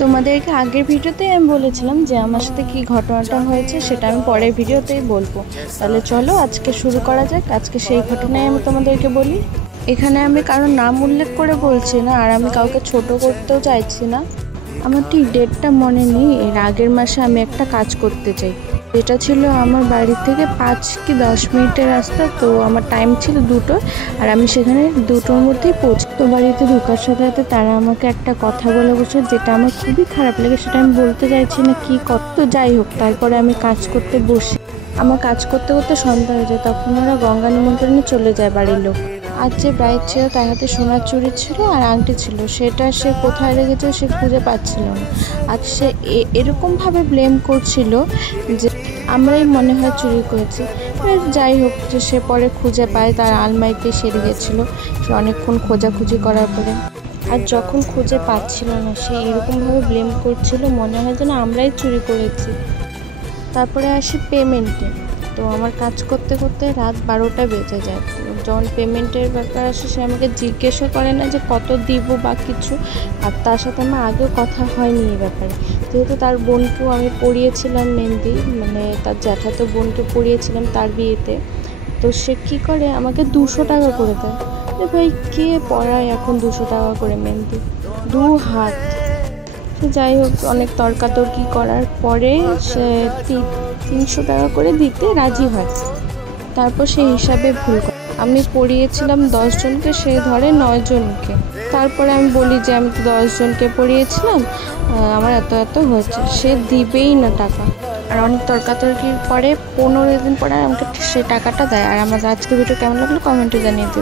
তোমাদেরকে আগের ভিডিওতেই আমি বলেছিলাম যে আমার সাথে কি ঘটনাটা হয়েছে সেটা আমি পরের ভিডিওতেই বলবো। তাহলে চলো আজকে শুরু করা যাক। আজকে সেই ঘটনাই আমি তোমাদেরকে বলি। এখানে আমি কারোর নাম উল্লেখ করে বলছি না, আর আমি কাউকে ছোট করতেও চাইছি না। আমার ঠিক ডেটটা মনে নেই। এর আগের মাসে আমি একটা কাজ করতে চাই, যেটা ছিল আমার বাড়ি থেকে 5 কি 10 মিনিটের রাস্তা। তো আমার টাইম ছিল 2টো, আর আমি সেখানে 2টোর মধ্যেই পৌঁছ। তো বাড়িতে ঢোকার সাথে সাথে তারা আমাকে একটা কথা বলে বসে, যেটা আমার খুবই খারাপ লাগে। সেটা আমি বলতে চাইছি না কি কত, যাই হোক। তারপরে আমি কাজ করতে বসি। আমার কাজ করতে করতে সন্ধ্যা হয়ে যায়। তখন ওরা গঙ্গা নিমন্ত্রণে চলে যায় বাড়ির লোক। আর যে ব্রাইড ছিল তার হাতে সোনার চুড়ি ছিল আর আংটি ছিল, সেটা সে কোথায় রেখেছে সে খুঁজে পাচ্ছিল না। আর সে এরকমভাবে ব্লেম করছিল যে আমরাই মনে হয় চুরি করেছি। যাই হোক, যে সে পরে খুঁজে পায় তার আলমারিতে সেরে গেছিলো। সে অনেকক্ষণ খোঁজাখুঁজি করার পরে, আর যখন খুঁজে পাচ্ছিল না সে এরকমভাবে ব্লেম করছিল, মনে হয় যেন আমরাই চুরি করেছি। তারপরে আসি পেমেন্টে। তো আমার কাজ করতে করতে রাত 12টা বেজে যায়। যখন পেমেন্টের ব্যাপার আসে, সে আমাকে জিজ্ঞেসও করে না যে কত দিব বা কিছু। আর তার সাথে আমার আগেও কথা হয়নি এই ব্যাপারে। যেহেতু তার বোনকেও আমি পড়িয়েছিলাম মেহেন্দি, মানে তার জ্যাঠাতো বোনকে পড়িয়েছিলাম তার বিয়েতে। তো সে কী করে, আমাকে 200 টাকা করে দেয়। ভাই কে পড়ায় এখন 200 টাকা করে মেহেন্দি? 2 হাত। যাই হোক, অনেক তর্কাতর্কি করার পরে সে 300 টাকা করে দিতে রাজি হয়। তারপর সে হিসাবে ভুল করে। আমি পড়িয়েছিলাম 10 জনকে, সে ধরে 9 জনকে। তারপরে আমি বলি যে আমি তো 10 জনকে পড়িয়েছিলাম, আমার এত এত হচ্ছে। সে দিবেই না টাকা। আর অনেক তর্কাতর্কির পরে 15 দিন পরে আমাকে সে টাকাটা দেয়। আর আমার আজকে ভিডিও কেমন লাগলো কমেন্টে জানিয়ে দিও।